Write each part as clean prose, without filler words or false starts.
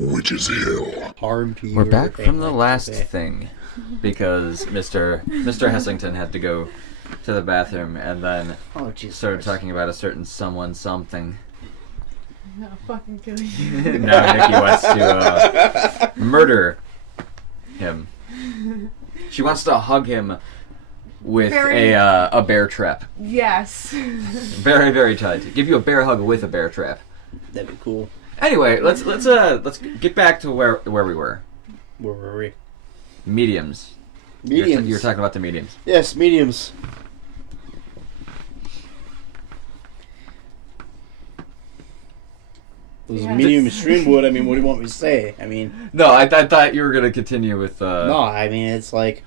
which is hell. Harm to you. We're back from the last thing because Mr. Hessington had to go to the bathroom and then started talking about a certain someone something. I'm not fucking kidding you. Now Nikki wants to murder him. She wants to hug him with a bear trap. Yes. Very, very tight. Give you a bear hug with a bear trap. That'd be cool. Anyway, let's get back to where we were. Where were we? Mediums. Mediums. You're talking about the mediums. Yes, mediums. Those medium Streamwood, I mean, what do you want me to say? I mean... No, I thought you were going to continue with... No, I mean, it's like...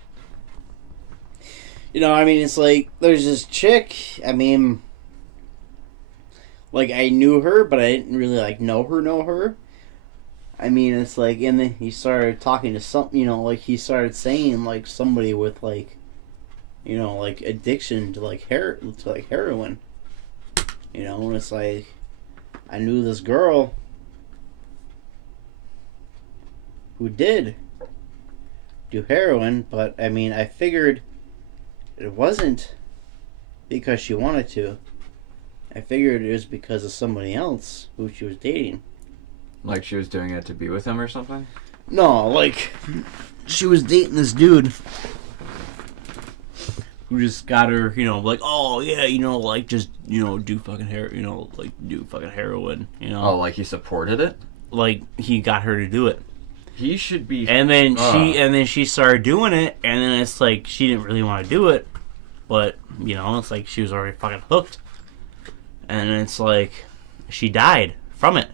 You know, I mean, it's like, there's this chick, I mean... Like, I knew her, but I didn't really, like, know her. I mean, it's like, and then he started talking to some, you know, like, he started saying, like, somebody with, like, you know, like, addiction to, like, heroin. You know, and it's like... I knew this girl who did do heroin, but I mean, I figured it wasn't because she wanted to. I figured it was because of somebody else who she was dating. Like she was doing it to be with him or something? No, like she was dating this dude who just got her, you know, like, oh yeah, you know, like just, you know, do fucking heroin, you know. Oh, like he supported it? Like he got her to do it. He should be. And then she started doing it, and then it's like she didn't really want to do it, but you know, it's like she was already fucking hooked. And it's like she died from it.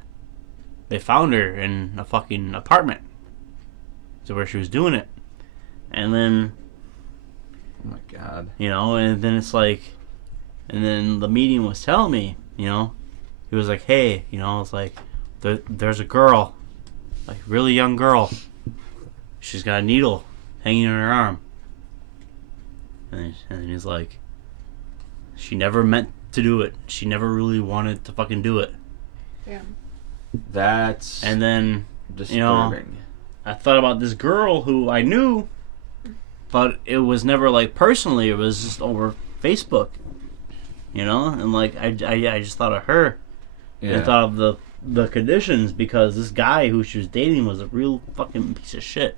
They found her in a fucking apartment, to where she was doing it, and then. Oh my god. You know, and then it's like, and then the medium was telling me, you know, he was like, hey, you know, it's like, there's a girl, like really young girl. She's got a needle hanging in her arm. And he's like, she never meant to do it. She never really wanted to fucking do it. Yeah. That's and then disturbing. You know, I thought about this girl who I knew, but it was never like personally. It was just over Facebook, you know. And like I just thought of her. Yeah. And thought of the conditions because this guy who she was dating was a real fucking piece of shit.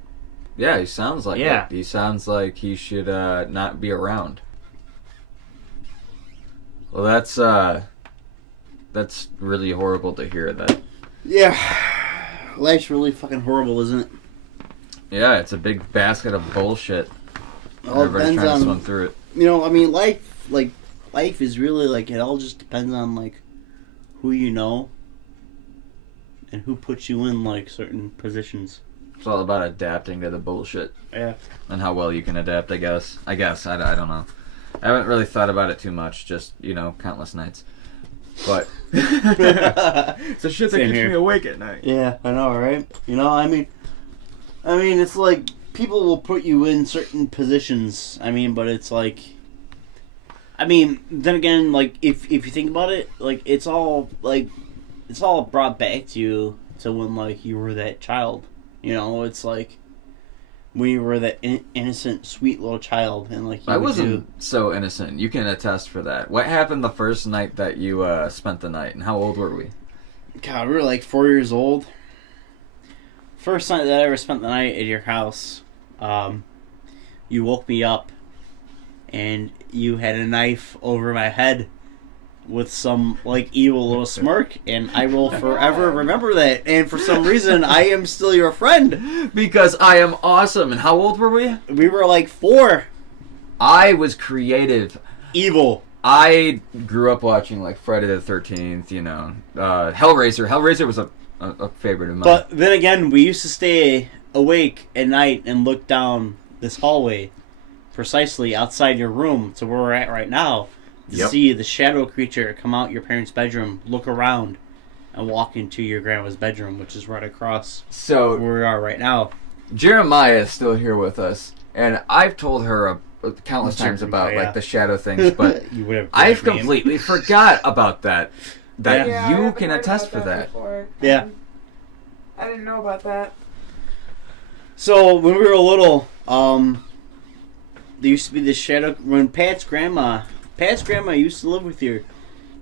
Yeah, he sounds like it. He sounds like he should not be around. Well, that's really horrible to hear that. Yeah, life's really fucking horrible, isn't it? Yeah, it's a big basket of bullshit. Everybody's trying to swim through it. You know, I mean, life is really like, it all just depends on like who you know and who puts you in like certain positions. It's all about adapting to the bullshit. Yeah. And how well you can adapt, I guess. I don't know. I haven't really thought about it too much, just, you know, countless nights. But it's a shit that keeps me awake at night. Yeah, I know, right? You know, I mean, it's like people will put you in certain positions. I mean, but it's like, I mean, then again, like if you think about it, like it's all brought back to you to when like you were that child. You know, it's like when you were that innocent, sweet little child, and like you I wasn't so innocent. You can attest for that. What happened the first night that you spent the night, and how old were we? God, we were like 4 years old. First night that I ever spent the night at your house, you woke me up, and you had a knife over my head with some like evil little smirk, and I will forever remember that. And for some reason, I am still your friend because I am awesome. And how old were we? We were like 4. I was creative, evil. I grew up watching like Friday the 13th. You know, Hellraiser. Hellraiser was a favorite of mine. But then again, we used to stay awake at night and look down this hallway, precisely outside your room to where we're at right now. See the shadow creature come out your parents' bedroom, look around, and walk into your grandma's bedroom, which is right across where we are right now. Jeremiah is still here with us, and I've told her countless times about like the shadow things, but I've completely forgot about that. You can attest for that. Before. Yeah. I didn't know about that. So when we were little, there used to be this shadow. When Pat's grandma used to live with you.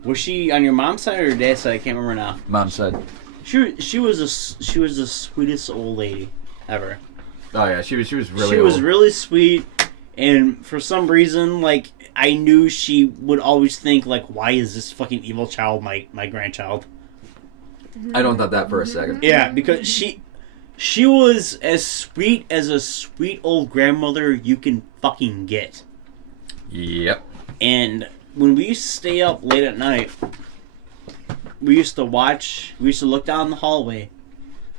Was she on your mom's side or your dad's side? I can't remember now. Mom said. She was the sweetest old lady ever. Oh yeah, she was really. She old. was really sweet, and for some reason, like I knew she would always think like, why is this fucking evil child my grandchild? I don't thought that for a second. Yeah, because she was as sweet as a sweet old grandmother you can fucking get. Yep. And when we used to stay up late at night, we used to look down the hallway,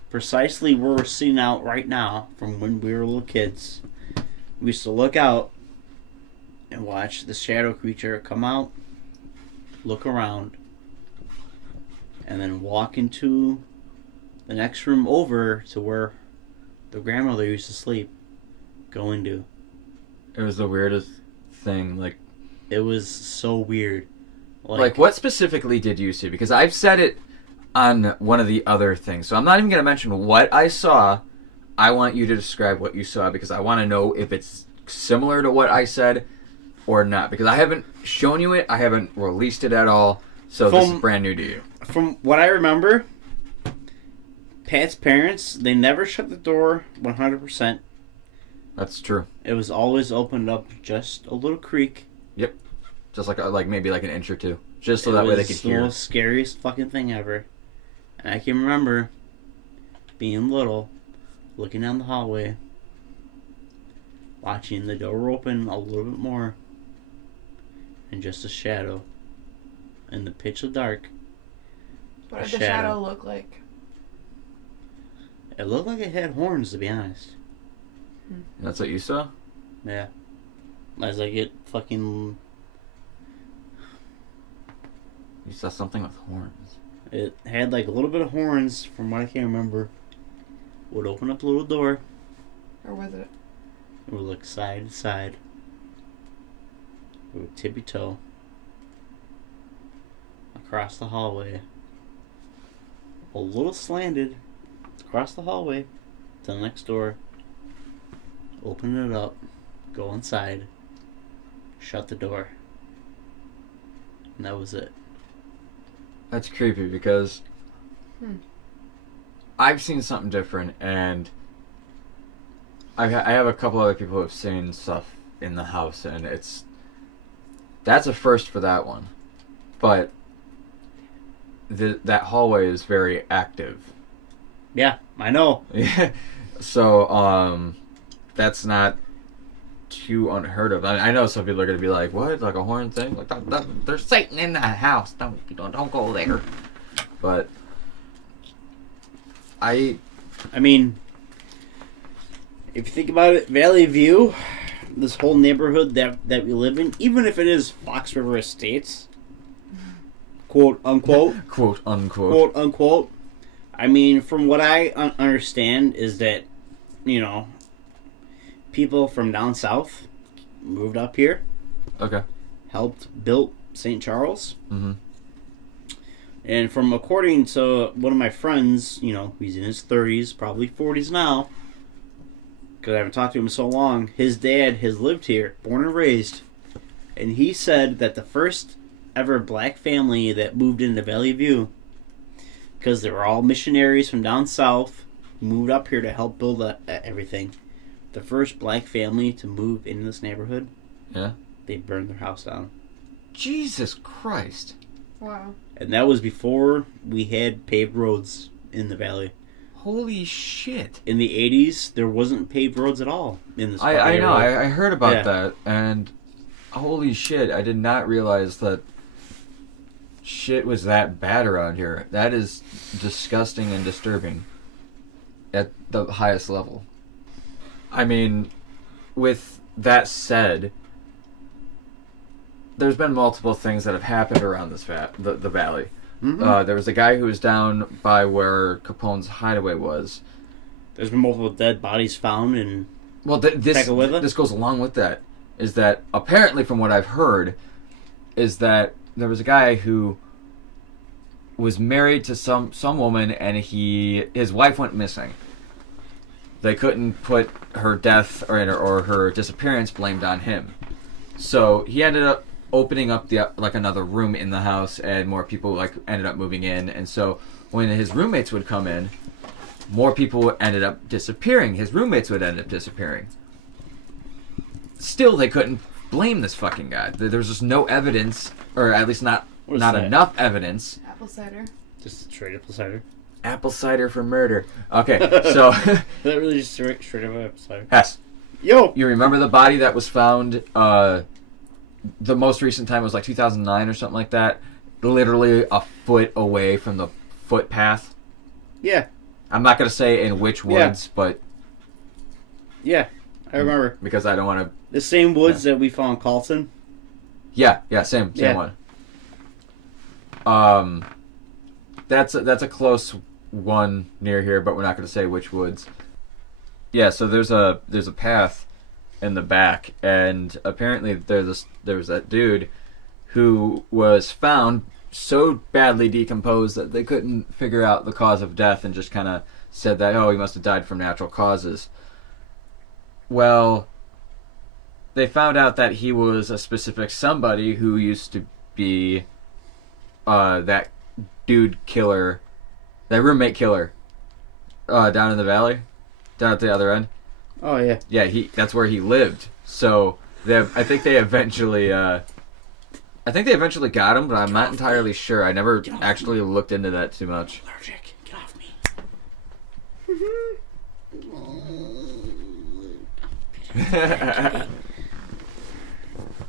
precisely where we're sitting out right now from when we were little kids. We used to look out and watch the shadow creature come out, look around, and then walk into the next room over to where the grandmother used to sleep, go into. It was the weirdest thing, like... It was so weird. Like, what specifically did you see? Because I've said it on one of the other things, so I'm not even going to mention what I saw. I want you to describe what you saw, because I want to know if it's similar to what I said or not. Because I haven't shown you it, I haven't released it at all, so this is brand new to you. From what I remember, Pat's parents, they never shut the door 100%. That's true. It was always opened up just a little creak. Yep. Just like maybe like an inch or two. Just so that way they could hear. It was the scariest fucking thing ever. And I can remember being little, looking down the hallway, watching the door open a little bit more, and just a shadow in the pitch of dark. What did the shadow look like? It looked like it had horns, to be honest. That's what you saw? Yeah. As I get fucking... You saw something with horns. It had like a little bit of horns, from what I can remember. Would open up a little door. Or was it? It would look side to side. It would tippy toe across the hallway. A little slanted across the hallway to the next door. Open it up. Go inside. Shut the door. And that was it. That's creepy because I've seen something different, and I have a couple other people who have seen stuff in the house, and that's a first for that one. But that hallway is very active. Yeah, I know. Yeah. So that's not too unheard of. I know some people are going to be like, "What? Like a horn thing? Like there's Satan in that house. Don't go there." But I mean, if you think about it, Valley View, this whole neighborhood that we live in, even if it is Fox River Estates, quote unquote, quote unquote, quote unquote. I mean, from what I understand is that, people from down south moved up here. Okay. Helped build St. Charles. Mm-hmm. And from according to one of my friends, he's in his 30s, probably 40s now, because I haven't talked to him in so long, his dad has lived here, born and raised, and he said that the first ever black family that moved into Valley View, because they were all missionaries from down south, moved up here to help build everything. The first black family to move into this neighborhood, yeah, they burned their house down. Jesus Christ. Wow. And that was before we had paved roads in the valley. Holy shit. In the 80s, there wasn't paved roads at all in this I know, I heard about Yeah. that, and holy shit, I did not realize that shit was that bad around here. That is disgusting and disturbing at the highest level. I mean, with that said, there's been multiple things that have happened around this the valley. Mm-hmm. There was a guy who was down by where Capone's hideaway was. There's been multiple dead bodies found in This goes along with that. Is that apparently, from what I've heard, is that there was a guy who was married to some woman, and his wife went missing. They couldn't put her death or her disappearance blamed on him. So he ended up opening up another room in the house, and more people ended up moving in. And so when his roommates would come in, more people ended up disappearing. His roommates would end up disappearing. Still, they couldn't blame this fucking guy. There was just no evidence, or at least not enough evidence. Apple cider. Just straight apple cider. Apple cider for murder. Okay, so Is that really just straight up apple cider? Hess, Yo! you remember the body that was found? The most recent time was 2009 or something like that. Literally a foot away from the footpath. Yeah. I'm not gonna say in which woods, but Yeah, I remember. because I don't want to. The same woods that we found Carlton. Yeah, same Yeah. one. That's a close one near here, but we're not going to say which woods. Yeah, so there's a path in the back, and apparently there was that dude who was found so badly decomposed that they couldn't figure out the cause of death, and just kind of said that, oh, he must have died from natural causes. Well, they found out that he was a specific somebody who used to be that dude killer, that roommate killer, down in the valley, down at the other end. Oh, yeah. Yeah, that's where he lived. So I think they eventually got him, but I'm not entirely sure. I never actually looked into that too much. Allergic. Get off me.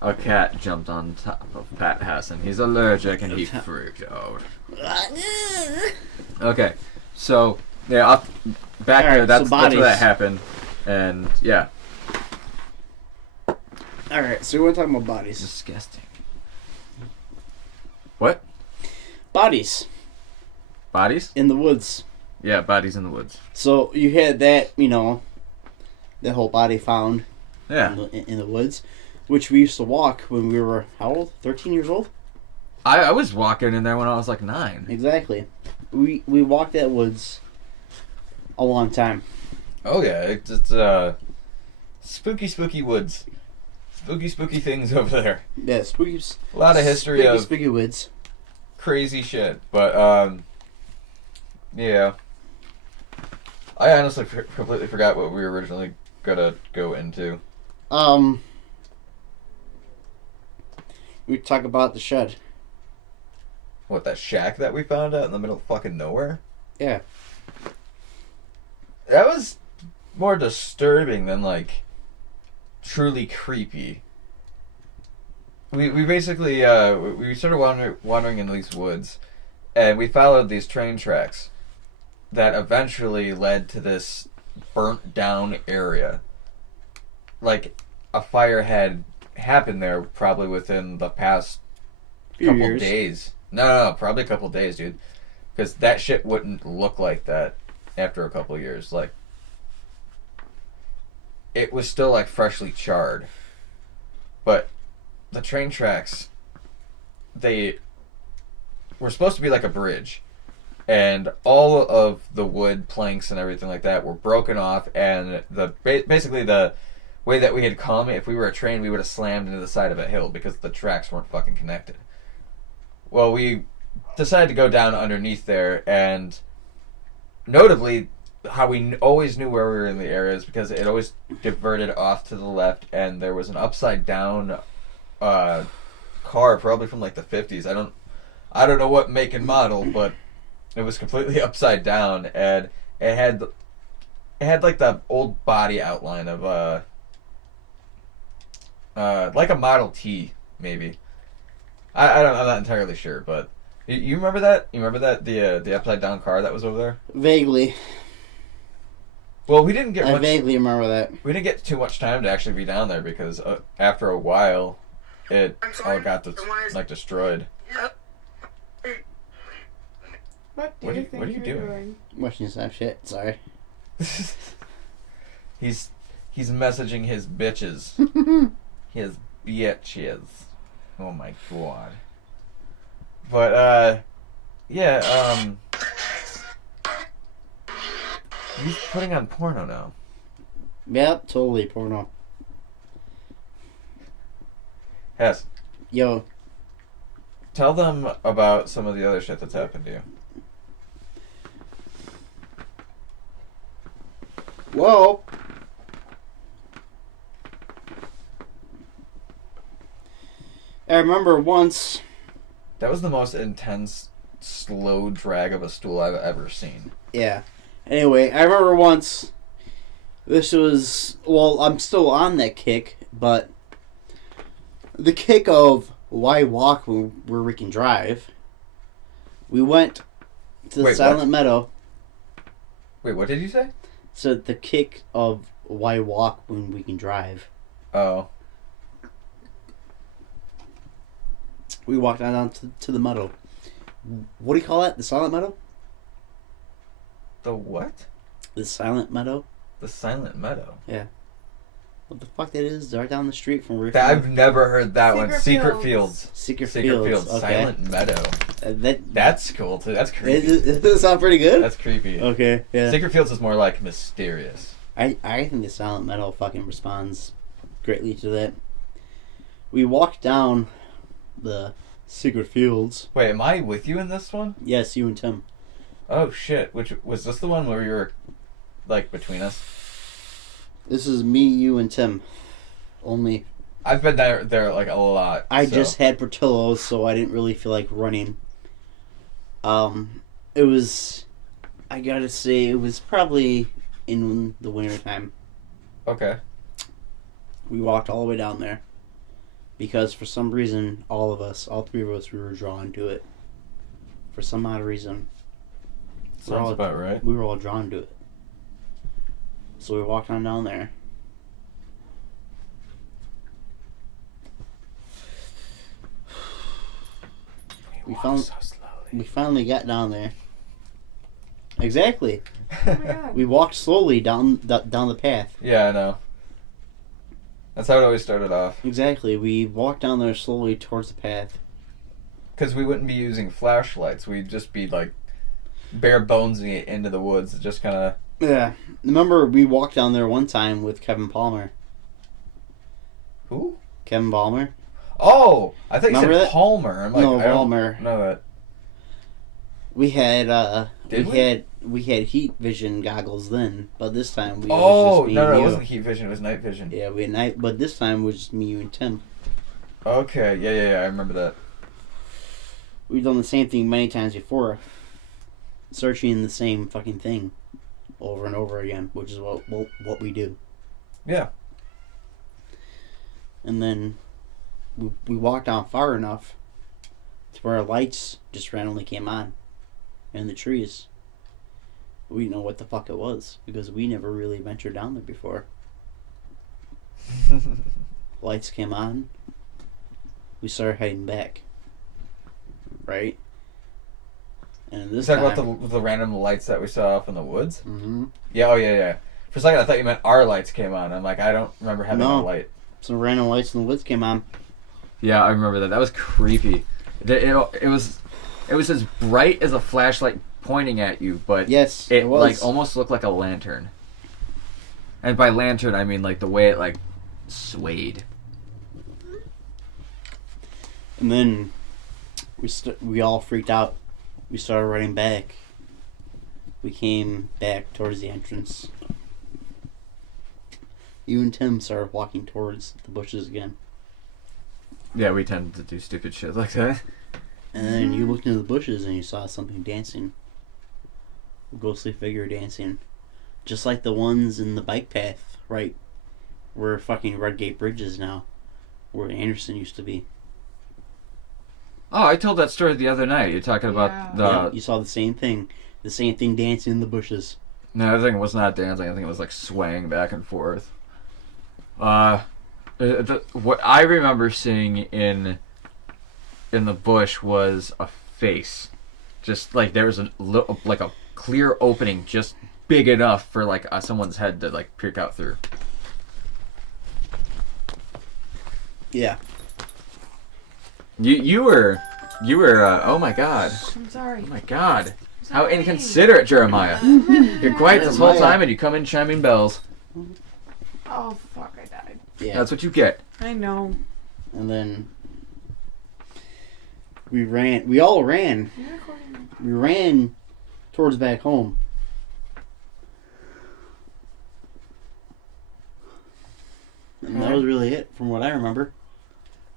A cat jumped on top of Pat Hess, and he's allergic, and he freaked out. Okay, so yeah, back All right, there. That's so where that bodies. happened, and yeah, Alright, so we're talking about bodies. disgusting. What? Bodies Bodies? in the woods. Yeah, bodies in the woods. So you had that, that whole body found Yeah, in the woods, which we used to walk when we were, how old? 13 years old? I was walking in there when I was 9. Exactly. We walked that woods a long time. Oh yeah, it's spooky woods, spooky things over there. Yeah, spooky. A lot of history of spooky woods. crazy shit, but yeah. I honestly completely forgot what we were originally gonna go into. We talk about the shed. What, that shack that we found out in the middle of fucking nowhere? Yeah. That was more disturbing than truly creepy. We basically we started wandering in these woods, and we followed these train tracks that eventually led to this burnt down area. Like a fire had happened there probably within the past couple years. days. No, probably a couple days, dude. Because that shit wouldn't look like that after a couple years. It was still freshly charred. But the train tracks, they were supposed to be like a bridge. And all of the wood planks and everything like that were broken off, and basically the way that we had come, if we were a train, we would have slammed into the side of a hill because the tracks weren't fucking connected. Well, we decided to go down underneath there, and notably, how we always knew where we were in the area is because it always diverted off to the left, and there was an upside down car, probably from the 50s. I don't know what make and model, but it was completely upside down, and it had the old body outline of a Model T, maybe. I'm not entirely sure, but you remember that? You remember that the upside down car that was over there? Vaguely. Well, we didn't get I much. vaguely remember that. We didn't get too much time to actually be down there because after a while, it all got destroyed. What do What you are- think what are you you're doing? Watching Snapchat. Sorry. He's messaging his bitches. His bitches. Oh my god. But Yeah, he's putting on porno now. Yep, totally porno. Hess, Yo, tell them about some of the other shit that's happened to you. whoa. I remember once. That was the most intense, slow drag of a stool I've ever seen. Yeah. Anyway, I remember once. This was, well, I'm still on that kick, but the kick of why walk where we can drive. We went to the Wait, Silent what? Meadow. Wait, what did you say? So the kick of why walk when we can drive. Oh. We walked down to the meadow. What do you call that? The Silent Meadow? The what? The Silent Meadow? The Silent Meadow. Yeah. What the fuck that is? Right down the street from where I've never heard that one. Secret Secret Fields. Fields. Secret Fields. Fields. Okay. Silent Meadow. That's cool too. That's creepy. Does it sound pretty good? That's creepy. Okay, yeah. Secret Fields is more like mysterious. I think the Silent Meadow fucking responds greatly to that. We walked down the Secret Fields. Wait, am I with you in this one? Yes, you and Tim. Oh shit! Which was this the one where you were like between us? This is me, you, and Tim. Only I've been there like a lot. I so. just had Portillo's, so I didn't really feel like running. It was, I gotta say, it was probably in the winter time. Okay. We walked all the way down there because for some reason, all three of us, we were drawn to it. For some odd reason, Sounds about right. we were all drawn to it. So we walked on down there. We finally got down there. Exactly. Oh my god. We walked slowly down the path. Yeah, I know. That's how it always started off. Exactly. We walked down there slowly towards the path. Because we wouldn't be using flashlights. We'd just be like bare bonesing it into the woods. Just kind of. Yeah. Remember, we walked down there one time with Kevin Palmer. Who? Kevin Palmer? Oh! I think you Remember said that? Palmer. I'm like, No, I don't Palmer. know that. We had Did we had heat vision goggles then, but this time we Oh! was just me No, and it you. wasn't heat vision. It was night vision. Yeah, we had night, but this time it was just me, you, and Tim. Okay. Yeah. I remember that. We've done the same thing many times before, searching the same fucking thing over and over again, which is what we do. Yeah. And then we walked down far enough to where our lights just randomly came on in the trees. We didn't know what the fuck it was because we never really ventured down there before. Lights came on. We started heading back. Right? And this Is that time... about the random lights that we saw off in the woods? Mm-hmm. Yeah, oh yeah. For a second I thought you meant our lights came on. I'm like, I don't remember having a light. Some random lights in the woods came on. Yeah, I remember that. That was creepy. It was as bright as a flashlight pointing at you, but Yes, it was. like almost looked like a lantern. And by lantern I mean like the way it like swayed. And then we all freaked out. We started running back. We came back towards the entrance. You and Tim started walking towards the bushes again. Yeah, we tend to do stupid shit like that. And then you looked into the bushes and you saw something dancing. A ghostly figure dancing. Just like the ones in the bike path, right? Where fucking Redgate Bridge is now. Where Anderson used to be. Oh, I told that story the other night. You're talking about the... Yeah, you saw the same thing. The same thing dancing in the bushes. No, I think it was not dancing. I think it was like swaying back and forth. What I remember seeing in the bush was a face. Just like there was like a clear opening just big enough for like someone's head to like peek out through. Yeah. You were You were, oh my god. I'm sorry. Oh my god. I'm How sorry. inconsiderate, Jeremiah. You're quiet this whole Jeremiah. time and you come in chiming bells. Oh, fuck, I died. Yeah. That's what you get. I know. And then we all ran. You're recording. We ran towards back home. And that was really it from what I remember.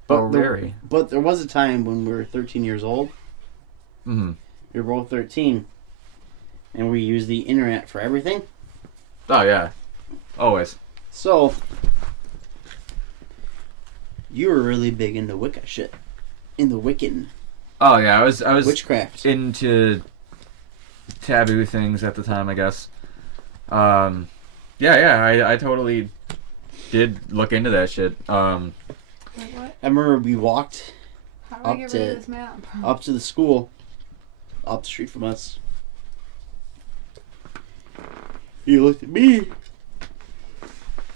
Oh, there, really? But there was a time when we were 13 years old. Mm-hmm. We were both 13. And we used the internet for everything. Oh, yeah. Always. So, you were really big into Wicca shit. Into Wiccan. Oh, yeah, I was Witchcraft. into taboo things at the time, I guess. I totally did look into that shit. Wait, what? I remember we walked How do I Up get to- rid of this map? up to the school, up the street from us. You looked at me,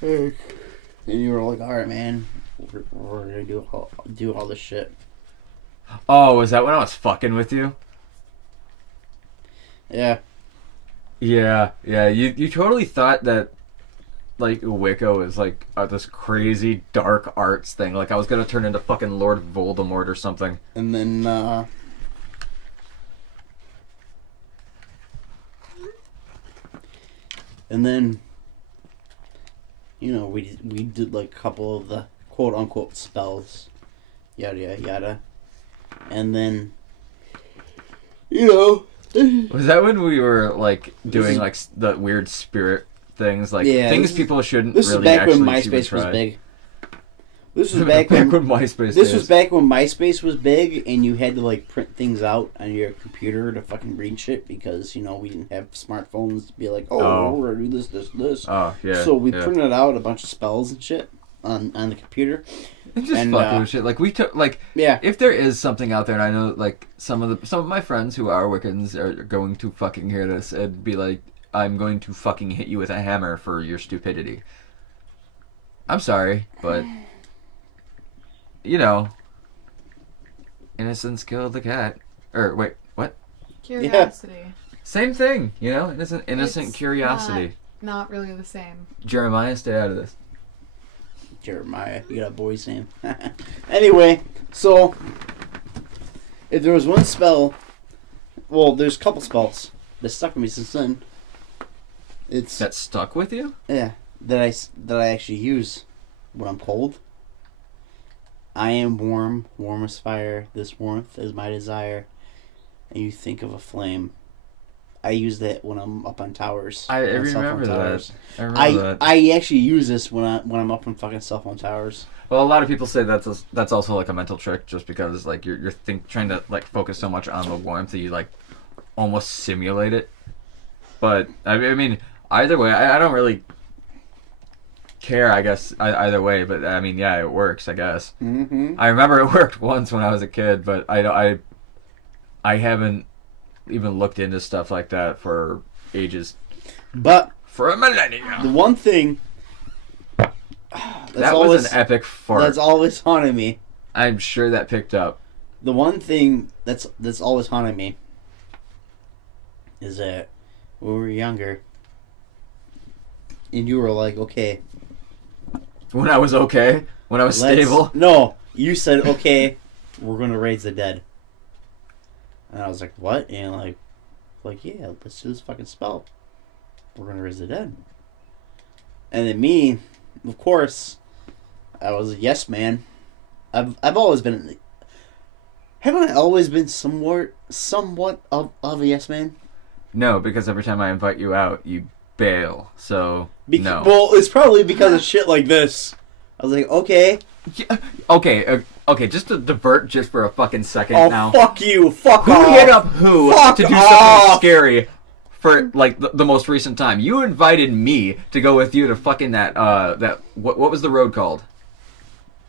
and you were like, "All right, man, we're gonna do all this shit." Oh, was that when I was fucking with you? Yeah, Yeah. You totally thought that, like, Wicca was, like, this crazy dark arts thing. Like, I was gonna turn into fucking Lord Voldemort or something. and then you know, we did like a couple of the quote unquote spells, yada yada yada, and then you know. Was that when we were, like, doing, is- like, the weird spirit things? Like, Yeah, things this is- people shouldn't This really is back when actually MySpace was try. big. This was back when MySpace this days. was back when MySpace was big, and you had to like print things out on your computer to fucking read shit because you know we didn't have smartphones to be like, oh, we're gonna do this. Oh, yeah. So we yeah. printed out a bunch of spells and shit on the computer. Just and, fucking with shit. Like, we took, like, Yeah, if there is something out there, and I know, like, some of my friends who are Wiccans are going to fucking hear this and be like, I'm going to fucking hit you with a hammer for your stupidity. I'm sorry, but, you know, innocence killed the cat. Or, wait, what? Curiosity. Same thing, you know? Innocent It's curiosity. Not really the same. Jeremiah, stay out of this. Jeremiah, you got a boy's name. Anyway, so if there was one spell, well, there's a couple spells that stuck with me since then. It's That stuck with you? yeah that I actually use when I'm cold. I am warm as fire. This warmth is my desire. And you think of a flame. I use that when I'm up on towers. I on cell phone remember that. towers. I remember that. I actually use this when I'm up on fucking cell phone towers. Well, a lot of people say that's also like a mental trick, just because like you're trying to like focus so much on the warmth that you like almost simulate it. But I mean, either way, I don't really care. I guess either way, but I mean, yeah, it works. I guess. Mm-hmm. I remember it worked once when I was a kid, but I haven't even looked into stuff like that for ages. But For a millennia. the one thing That was always, an epic fart. that's always haunted me. I'm sure that picked up. The one thing that's always haunted me is that when we were younger, and you were like, okay, When I was okay. When I was stable. No, you said, okay, we're gonna raise the dead. And I was like, what? And like, yeah, let's do this fucking spell. We're gonna raise the dead. And then me, of course, I was a yes man. I've always been. Haven't I always been somewhat of a yes man? No, because every time I invite you out, you bail. So, no. Well, it's probably because of shit like this. I was like, okay. Okay, just to divert just for a fucking second Oh, now. fuck you. Fuck Who off. hit up who Fuck to do off. something scary for, like, the most recent time? You invited me to go with you to fucking what was the road called?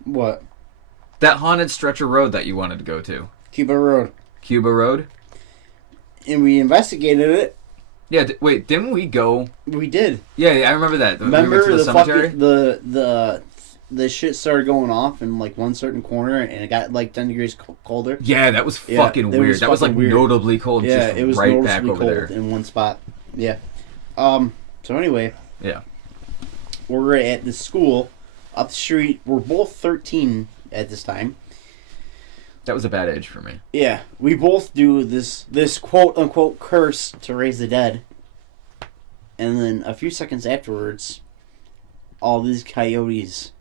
What? That haunted stretch of road that you wanted to go to. Cuba Road. Cuba Road? And we investigated it. Yeah, wait, didn't we go? We did. Yeah, I remember that. We Remember went to the cemetery? fucking the shit started going off in like one certain corner, and it got like 10 degrees colder. Yeah, that was Yeah, fucking it weird. was That was like fucking weird. notably cold. Yeah, just it was right back noticeably over cold there. in one spot. Yeah. So anyway. Yeah. We're at the school up the street. We're both 13 at this time. That was a bad age for me. Yeah, we both do this quote unquote curse to raise the dead, and then a few seconds afterwards, all these coyotes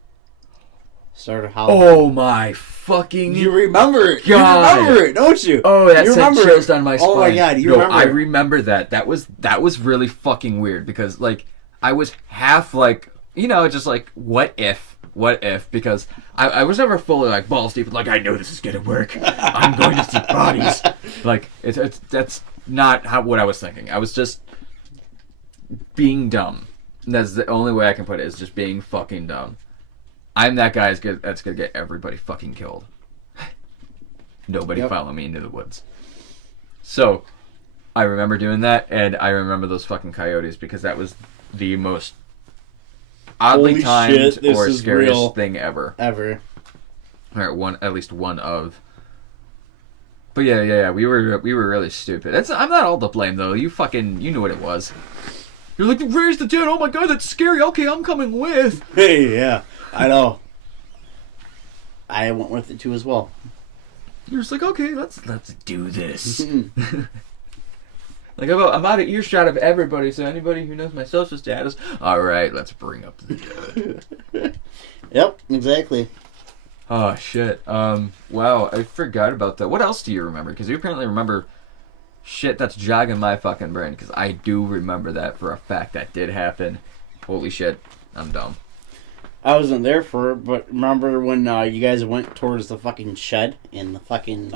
started howling. Oh my fucking! You remember it? God. You remember it, don't you? Oh, that you sent chills down my spine. Oh my god, you no, remember? I it. remember that. That was really fucking weird because like I was half like just like what if because I was never fully like balls deep like I know this is gonna work. I'm going to see bodies. Like it's that's not what I was thinking. I was just being dumb. That's the only way I can put it, is just being fucking dumb. I'm that guy that's gonna get everybody fucking killed. Nobody follow me into the woods. So, I remember doing that, and I remember those fucking coyotes because that was the most oddly Holy timed shit, this or is scariest real. thing ever. Ever. Or at least one of. But yeah, we were really stupid. I'm not all to blame though. You knew what it was. You're like, raise the dead. Oh my god, that's scary. Okay, I'm coming with. Hey, yeah, I know. I went with it too as well. You're just like, okay, let's do this. Like, I'm out of earshot of everybody, so anybody who knows my social status, all right, let's bring up the dead. Yep, exactly. Oh shit. Wow, I forgot about that. What else do you remember? Because you apparently remember shit that's jogging my fucking brain. Because I do remember that for a fact. That did happen. Holy shit, I'm dumb. I wasn't there for it, but remember when you guys went towards the fucking shed in the fucking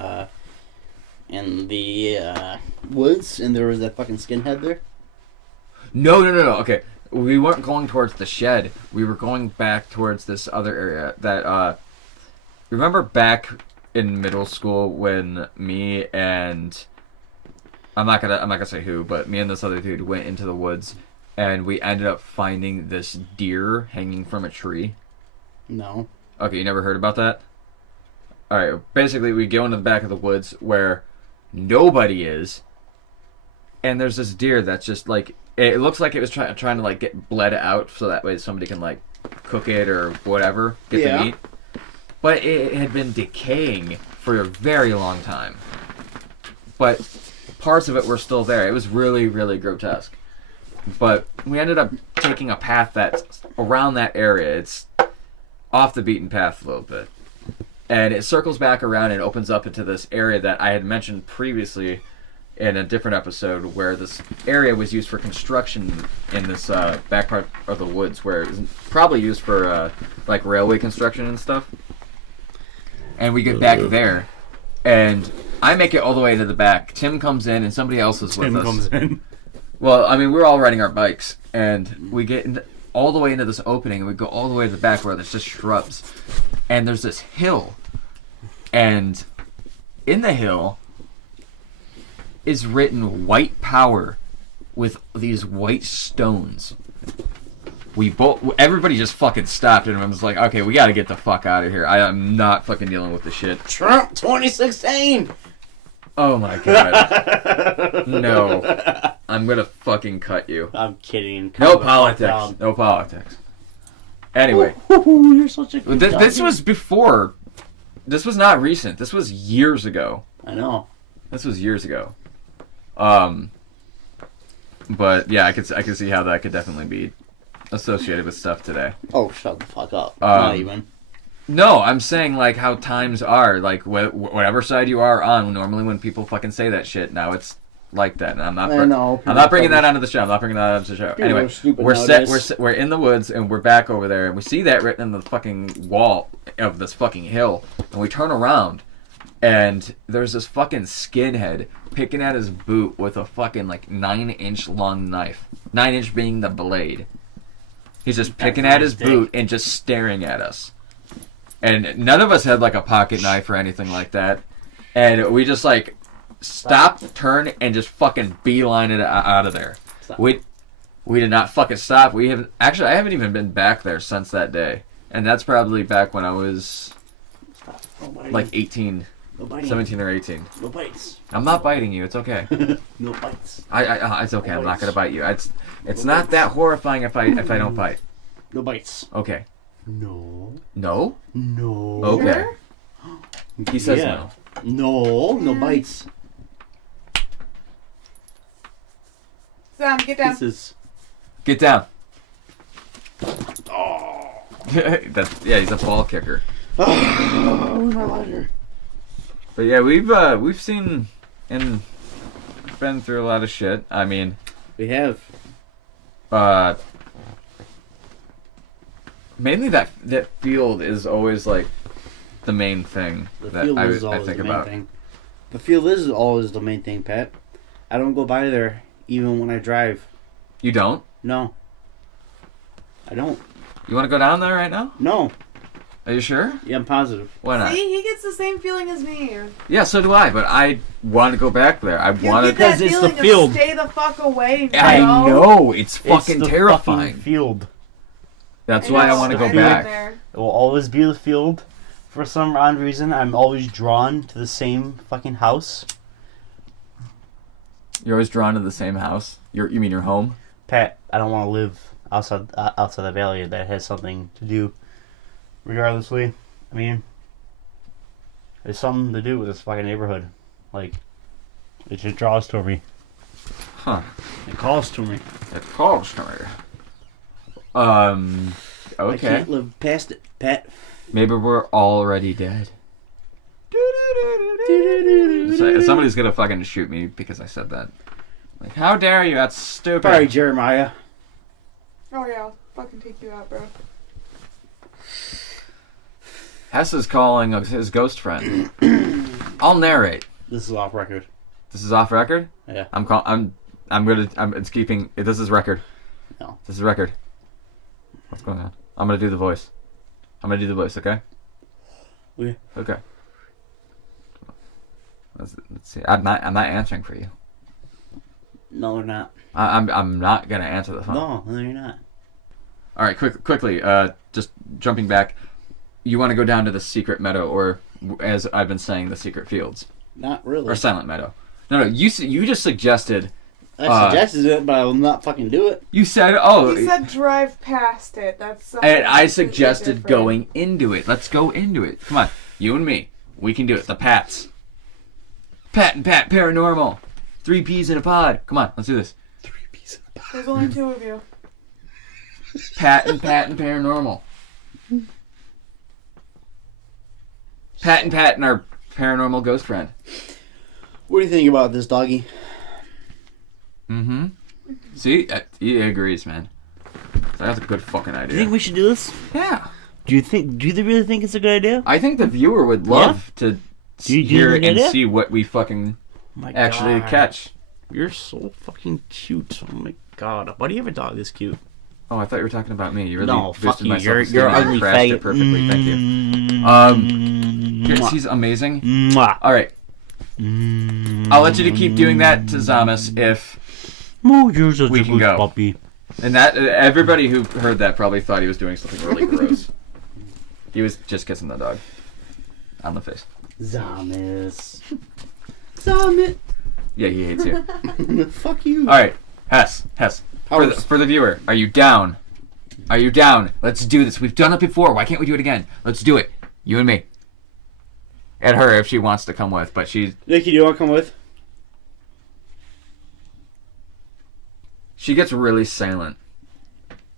in the woods, and there was that fucking skinhead there? No. Okay, we weren't going towards the shed. We were going back towards this other area. That remember back in middle school when me and I'm not gonna say who, but me and this other dude went into the woods. And we ended up finding this deer hanging from a tree. No. Okay, you never heard about that? Alright, basically we go into the back of the woods where nobody is. And there's this deer that's just like... It looks like it was trying to like get bled out so that way somebody can like cook it or whatever, get the meat. But it had been decaying for a very long time. But parts of it were still there. It was really, really grotesque. But we ended up taking a path that's around that area. It's off the beaten path a little bit. And it circles back around and opens up into this area that I had mentioned previously in a different episode, where this area was used for construction in this back part of the woods, where it was probably used for like railway construction and stuff. And we get back there, and I make it all the way to the back. Tim comes in, and somebody else is with us. Tim comes in. Well, I mean, we're all riding our bikes, and we get all the way into this opening, and we go all the way to the back where there's just shrubs. And there's this hill, and in the hill is written white power with these white stones. Everybody just fucking stopped, and I was like, okay, we gotta get the fuck out of here. I am not fucking dealing with this shit. Trump 2016! Oh my god. No. I'm gonna fucking cut you. I'm kidding. No politics. No politics. Anyway. You're such a good This was before. This was not recent. This was years ago. I know. This was years ago. But yeah, I could see how that could definitely be associated with stuff today. Oh, shut the fuck up. Not even. No, I'm saying like how times are, like whatever side you are on. Normally, when people fucking say that shit, now it's like that, and I'm not bringing that onto the show. I'm not bringing that onto the show. Anyway, we're in the woods, and we're back over there, and we see that written in the fucking wall of this fucking hill, and we turn around, and there's this fucking skinhead picking at his boot with a fucking like 9-inch long knife. 9-inch being the blade. He's just picking at his boot and just staring at us. And none of us had like a pocket knife or anything like that. And we just like stopped, turned, and just fucking beeline it out of there. We did not fucking stop. I haven't even been back there since that day. And that's probably back when I was Stop. No biting. like 18, no biting. 17 or 18. No bites. I'm not biting you. It's okay. No bites. It's okay. I'm not gonna bite you. It's No not bites. that horrifying if I don't bite. No bites. Okay. No. No? No. Okay. Sure? He says Yeah. no. No bites. Sam, get down. This is. Get down. Oh. He's a ball kicker. Oh, where's my lighter? But yeah, we've seen and been through a lot of shit. I mean, We have. Mainly that field is always like the main thing The that field I is always think the main about. thing. The field is always the main thing, Pat. I don't go by there even when I drive. You don't? No. I don't. You want to go down there right now? No. Are you sure? Yeah, I'm positive. Why not? See, he gets the same feeling as me. Yeah, so do I. But I want to go back there. I You want get to. that Because it's feeling the of field. stay the fuck away, bro. I know it's fucking It's the terrifying. fucking field. That's why I want to go I've been back. There. It will always be the field. For some odd reason, I'm always drawn to the same fucking house. You're always drawn to the same house. You mean your home? Pat, I don't want to live outside the valley that has something to do. Regardlessly, I mean, there's something to do with this fucking neighborhood. Like, it just draws to me. Huh? It calls to me. It calls to me. I Okay. can't live past it, Pat. Maybe we're already dead. Somebody's gonna fucking shoot me because I said that. Like, how dare you? That's stupid. Sorry, Jeremiah. Oh yeah, I'll fucking take you out, bro. Hess is calling his ghost friend. I'll narrate. This is off record. This is off record. Yeah. It's keeping. This is record. No. This is record. What's going on? I'm gonna do the voice. Okay. Yeah. Okay. Let's see. I'm not answering for you. No, they're not. I'm not gonna answer the phone. No, you're not. All right, quickly. Just jumping back. You want to go down to the secret meadow, or as I've been saying, the secret fields, Not really. or silent meadow? No. You just suggested. I suggested it, but I will not fucking do it. You said, He said drive past it. That's something and I completely suggested different. going into it. Let's go into it. Come on, you and me. We can do it. The Pats. Pat and Pat Paranormal. 3 peas in a pod. Come on, let's do this. 3 pieces of pie. There's only 2 of you. Pat and Paranormal. Pat and our paranormal ghost friend. What do you think about this, doggy? Mm-hmm. See? He agrees, man. So that's a good fucking Do idea. you think we should do this? Yeah. Do you really think it's a good idea? I think the viewer would love to Do you hear think and it is? see what we fucking My actually God. catch. You're so fucking cute. Oh my god. Why do you have a dog this cute? Oh, I thought you were talking about me. You really No, boosted fuck you. my You're self-esteem and ugly crashed faggot. it perfectly. Thank you. Yes, he's amazing. Mwah. All right. I'll let you to keep doing that to Zamas if... Oh, you're such We a can good go. puppy. And that everybody who heard that probably thought he was doing something really gross. He was just kissing the dog on the face. Zamis. Zamit. Yeah, he hates you. Fuck you. All right, Hess. Powers. For the viewer, are you down? Are you down? Let's do this. We've done it before. Why can't we do it again? Let's do it. You and me. And her if she wants to come with, but she Nikki, do you want to come with? gets really silent.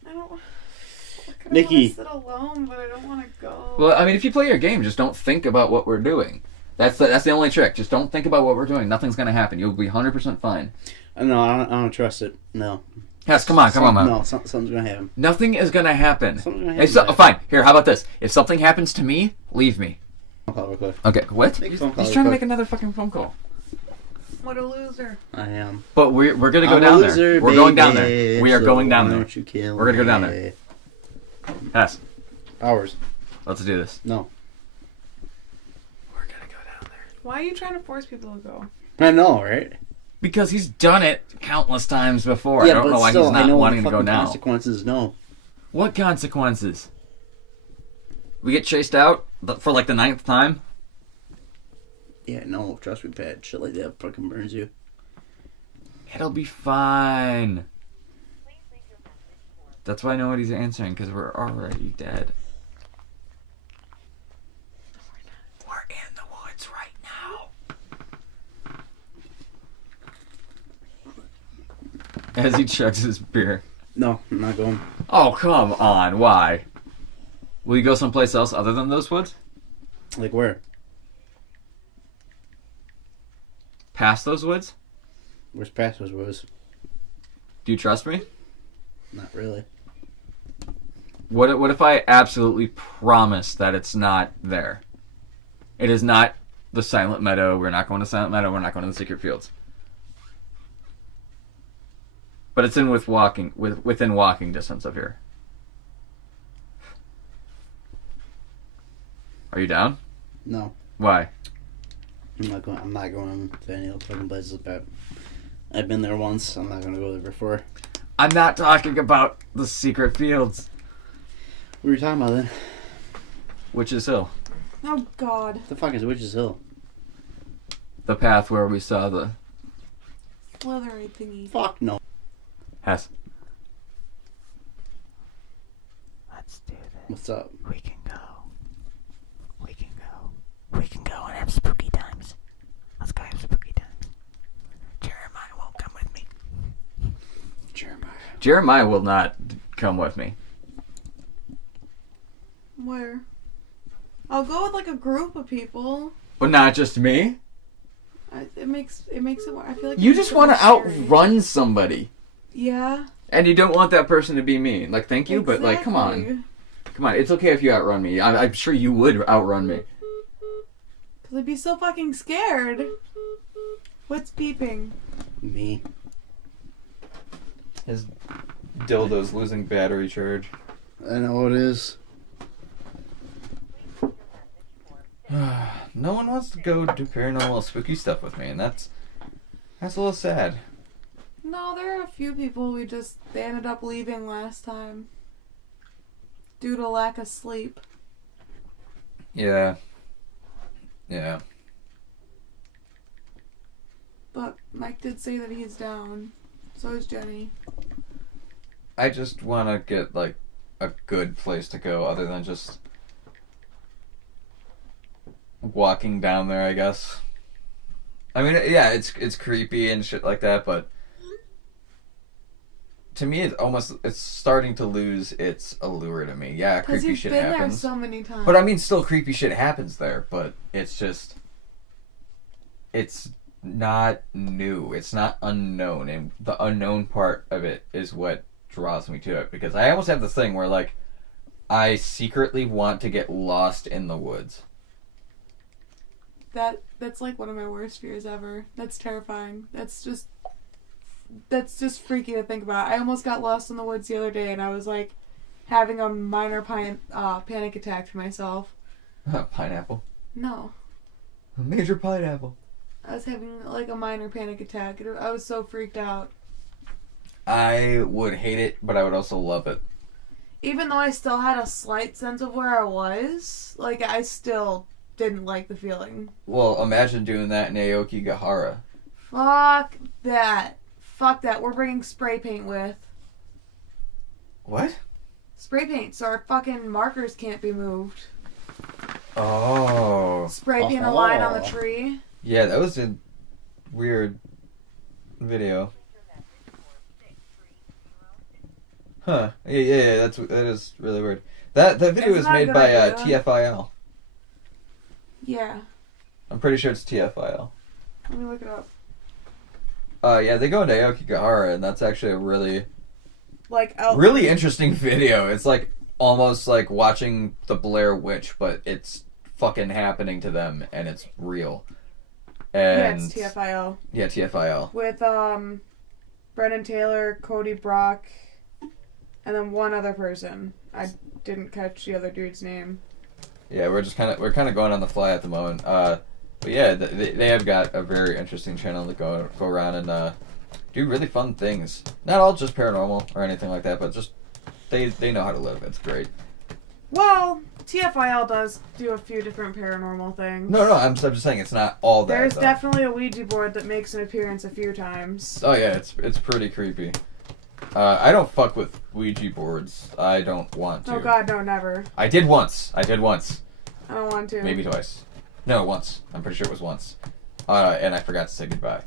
I don't. I kinda Nikki. wanna sit alone, but I don't want to go. Well, I mean, if you play your game, just don't think about what we're doing. That's the only trick. Just don't think about what we're doing. Nothing's gonna happen. You'll be 100% fine. No, I don't trust it. No. Hess, come on, man. No, something's gonna happen. Nothing is gonna happen. Something's gonna If happen. so, fine. Here, how about this? If something happens to me, leave me. Phone call real quick. Okay. What? Make a phone call He's real trying to quick. make another fucking phone call. What a loser. I am. But we're gonna go I'm a down loser, there. We're going down there. baby, We are so going down why there. don't you kill We're gonna go down me? there. Hess, Powers. let's do this. No. We're gonna go down there. Why are you trying to force people to go? I know, right? Because he's done it countless times before. Yeah, I don't but know why still, he's I not know wanting the to go fucking now. consequences. No. What consequences? We get chased out for like the 9th time. Yeah, no, trust me, Pat. Shit like that fucking burns you. It'll be fine. That's why nobody's answering, because we're already dead. We're in the woods right now. As he chugs his beer. No, I'm not going. Oh, come on. Why? Will you go someplace else other than those woods? Like where? Past those woods? Where's Pastor's was? Do you trust me? Not really. What if I absolutely promise that it's not there? It is not the Silent Meadow. We're not going to Silent Meadow. We're not going to the Secret Fields. But it's within walking distance of here. Are you down? No. Why? I'm not going to any other fucking places like that. I've been there once. I'm not going to go there before. I'm not talking about the Secret Fields. What are you talking about then? Witch's Hill. Oh God. What the fuck is Witch's Hill? The path where we saw the... Slithery thingy. Fuck no. Hess. Let's do this. What's up? We can go. We can go. We can go and have spooky times. Let's go have spooky times. Jeremiah won't come with me. Jeremiah will not come with me. Where? I'll go with like a group of people. But not just me. It makes it. I feel like You it just makes it want to more scary. outrun somebody. Yeah. And you don't want that person to be mean. Like, thank you, but like, come on. Exactly. Come on, it's okay if you outrun me. I'm sure you would outrun me. Cause I'd be so fucking scared. What's beeping? Me. His dildo's losing battery charge. I know it is. No one wants to go do paranormal spooky stuff with me, and that's a little sad. No, there are a few people they ended up leaving last time. Due to lack of sleep. Yeah. Yeah. But Mike did say that he's down. So is Jenny. I just want to get, like, a good place to go other than just walking down there, I guess. I mean, yeah, it's creepy and shit like that, but to me, it's starting to lose its allure to me. Yeah, creepy shit happens. Because you've been there so many times. But I mean, still creepy shit happens there, but it's just... It's not new. It's not unknown, and the unknown part of it is what draws me to it, because I almost have this thing where, like, I secretly want to get lost in the woods. That's like one of my worst fears ever. That's terrifying. That's just freaky to think about. I almost got lost in the woods the other day, and I was like having a minor panic attack to myself. Pineapple? No. A major pineapple. I was having like a minor panic attack. I was so freaked out. I would hate it, but I would also love it. Even though I still had a slight sense of where I was, like, I still didn't like the feeling. Well, imagine doing that in Aokigahara. Fuck that. Fuck that. We're bringing spray paint with. What? Spray paint, so our fucking markers can't be moved. Oh. Spray paint a line on the tree. Yeah, that was a weird video. Huh. Yeah, that is really weird. That video was made by TFIL. Yeah. I'm pretty sure it's TFIL. Let me look it up. Yeah, they go into Aokigahara, and that's actually a really Like, really interesting video. It's like almost like watching the Blair Witch, but it's fucking happening to them, and it's real. And yeah, it's TFIL. Yeah, TFIL. With Brendan Taylor, Cody Brock, and then one other person. I didn't catch the other dude's name. Yeah, we're kind of going on the fly at the moment. But yeah, they have got a very interesting channel to go around and do really fun things. Not all just paranormal or anything like that, but just they know how to live. It's great. Well, TFIL does do a few different paranormal things. No, I'm just saying it's not all that. There's though. definitely a Ouija board that makes an appearance a few times. Oh yeah, it's pretty creepy. I don't fuck with Ouija boards. I don't want to. Oh god, no, never. I did once. I don't want to. Maybe twice. No, once. I'm pretty sure it was once. And I forgot to say goodbye.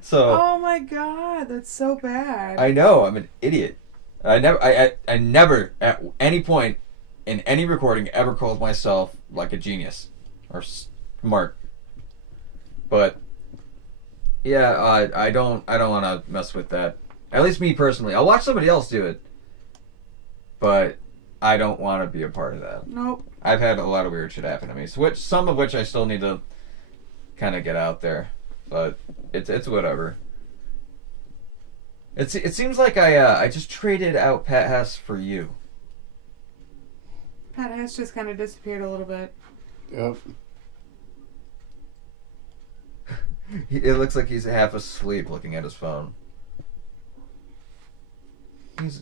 So. Oh my god, that's so bad. I know. I'm an idiot. I never at any point in any recording ever called myself like a genius or smart. But yeah, I don't want to mess with that. At least me personally. I'll watch somebody else do it, but I don't want to be a part of that. Nope. I've had a lot of weird shit happen to me, some of which I still need to kind of get out there, but it's whatever. It seems like I just traded out Pat Hess for you. Pat Hess just kind of disappeared a little bit. Yep. It looks like he's half asleep looking at his phone.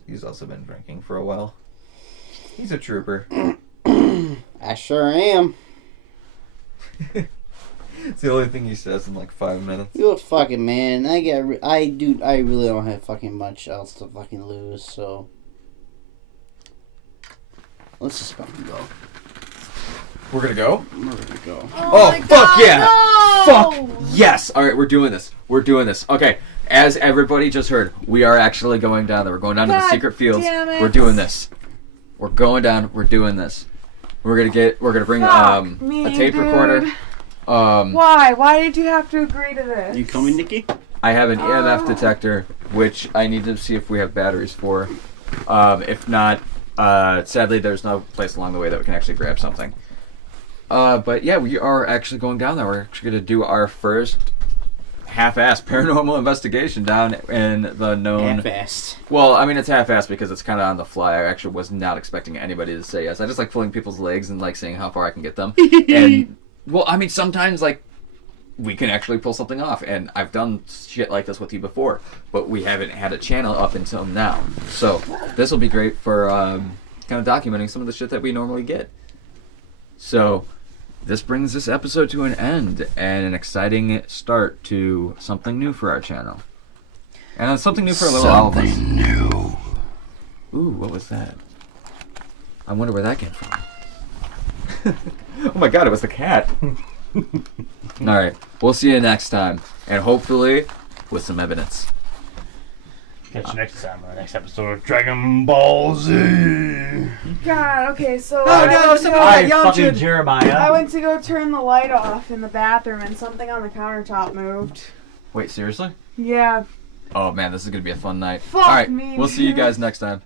He's also been drinking for a while. He's a trooper. I sure am. It's the only thing he says in like 5 minutes. You a fucking man. I really don't have fucking much else to fucking lose, so let's just fucking go. We're gonna go? We're gonna go. Oh my fuck God, yeah! no! Fuck yes! Alright, we're doing this. Okay, as everybody just heard, we are actually going down there. We're going down to the God secret fields. damn it. We're doing this. We're going down, we're doing this. We're gonna bring Fuck a me, tape dude. recorder. Why? Why did you have to agree to this? You coming, Nikki? I have an EMF Oh. detector, which I need to see if we have batteries for. If not, sadly, there's no place along the way that we can actually grab something. But yeah, we are actually going down there. We're actually going to do our first half-assed paranormal investigation down in the known... Half-assed. Well, I mean, it's half-assed because it's kind of on the fly. I actually was not expecting anybody to say yes. I just like pulling people's legs and like seeing how far I can get them. And, well, I mean, sometimes, like, we can actually pull something off. And I've done shit like this with you before, but we haven't had a channel up until now. So this will be great for kind of documenting some of the shit that we normally get. So this brings this episode to an end and an exciting start to something new for our channel. And something new for a little all of us. Something new. Ooh, what was that? I wonder where that came from. Oh my god, it was the cat. Alright, we'll see you next time. And hopefully with some evidence. Catch you next time on the next episode of Dragon Ball Z. God, okay, so Oh, no, someone Hi, got fucking younged. Jeremiah. I went to go turn the light off in the bathroom and something on the countertop moved. Wait, seriously? Yeah. Oh man, this is gonna be a fun night. Fuck Alright, me, we'll see you dude. guys next time.